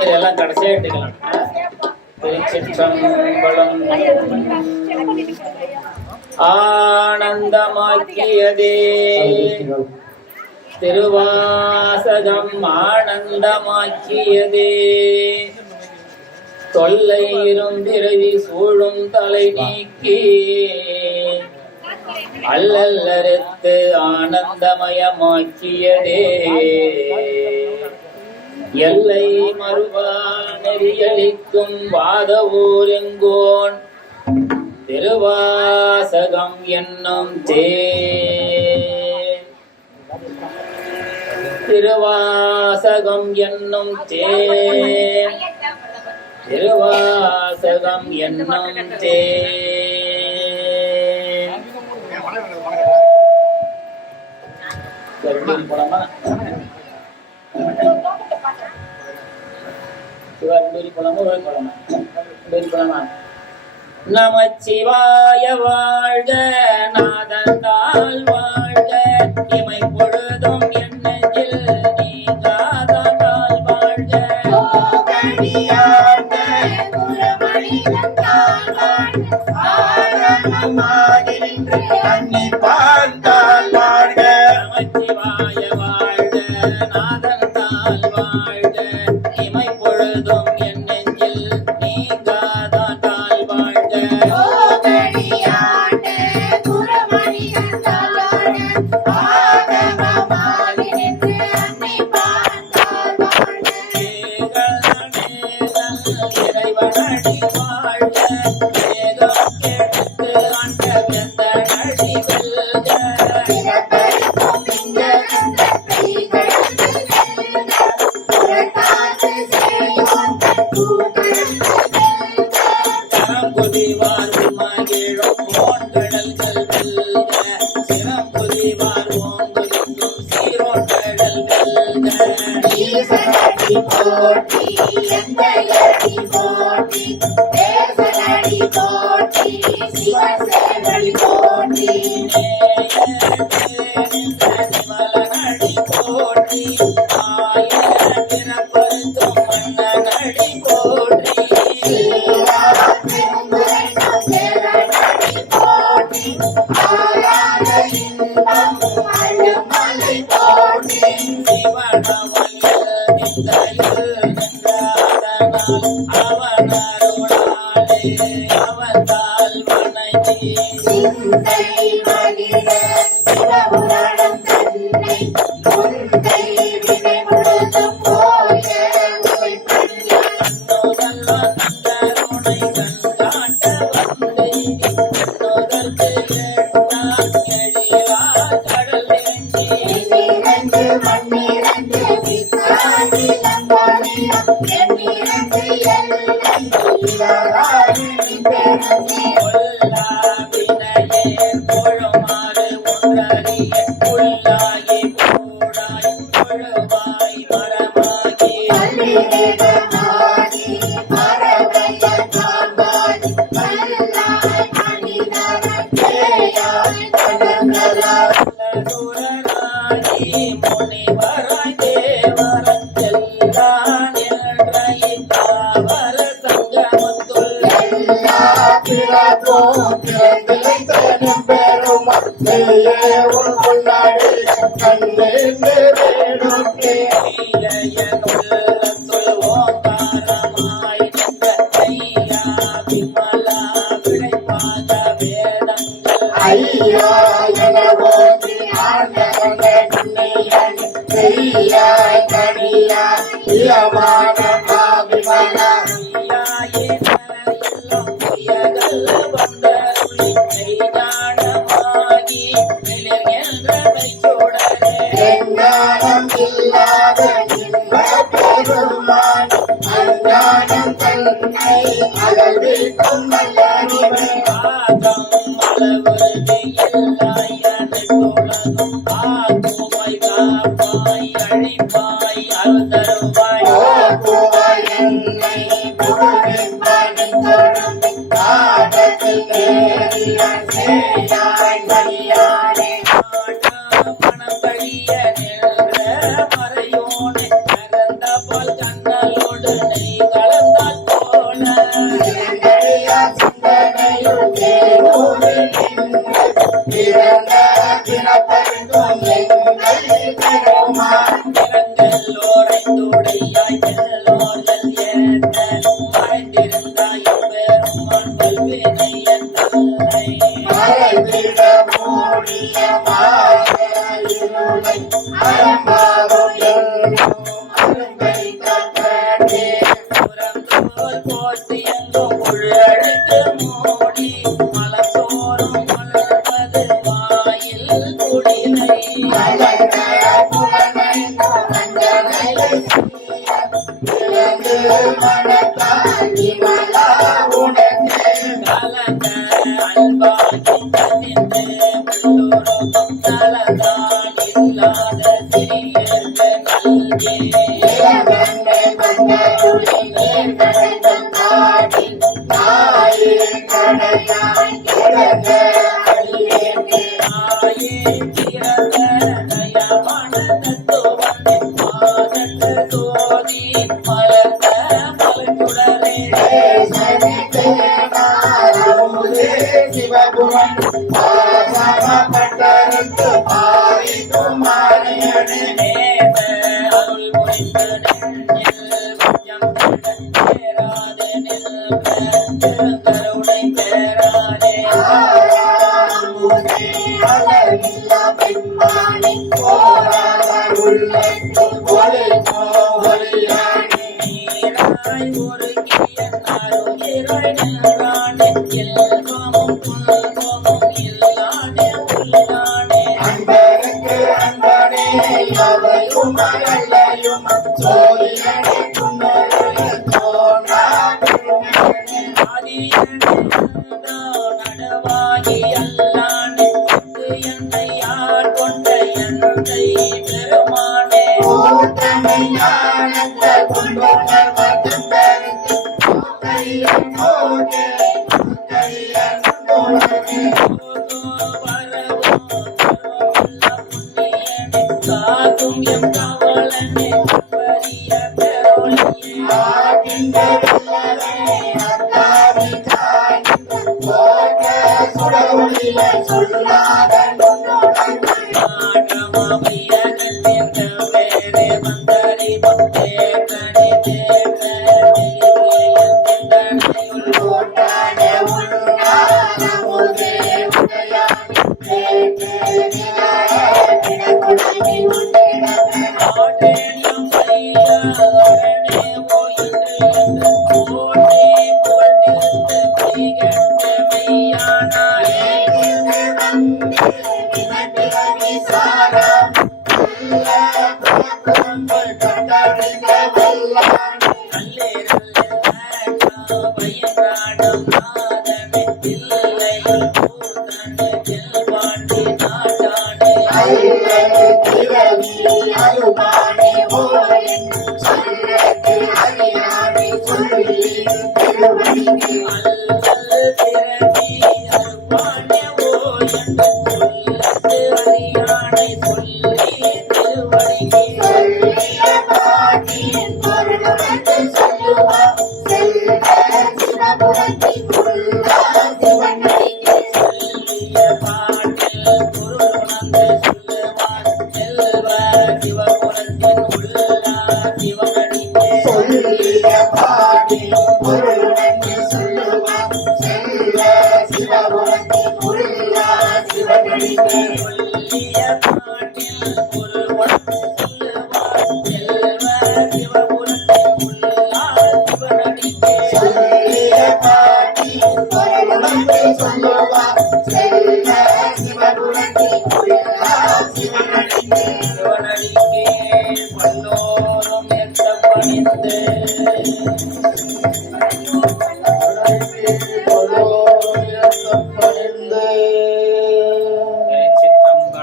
இதெல்லாம் கடைசியா எடுத்துக்கலாம் திருச்சிற்றம்பலம். ஆனந்தமாக்கியதே. திருவாசகம் ஆனந்தமாக்கியதே. தொல்லை இரும்பிறவி சூழும் தலை நீக்கி. அல்லல்லறுத்து ஆனந்தமயமாக்கியடே எல்லை மறுவா நெறியளிக்கும் வாத ஊரெங்கோன் திருவாசகம் என்னும் தே. திருவாசகம் என்னும் தே. திருவாசகம் என்னும் தே. போலாமா சிவன்புரி போலாமா போலாமா போலாமா நமச்சிவாய வாழ்க நாதந்தால் நமச்சிவாய வாழ்க கரம்புதிவார் மகிழும் போன்கடல்கள் வெல்க. சிரம்புதிவார் ஓங்குதிக்கும் சீரோட்டடல் வெல்க. உள்ளத்துள் ஓங்காரமாய் நின்ற ஐயா விமலா விடைப்பாக வேதங்கள் இயமான அழிப்பாய் அருள் தருவாய் போக்குவாய் என்னை Latina, Thank you. மழையும் சோதியனை துணை நடவாகி அல்லான் என்னை யார் கொண்ட என்னை பெருமானே? யார் அருள்பாடே ஓவென் சன்னத்து அடியாரை சொல்லி திருவடிக்கு அல்லல் திரட்டி அருள்பாடே ஓயன் சொல்லத்து அடியாரை சொல்லி திருவடிக்கு சொல்லிய பாட்டி பொருள் வந்து Hey.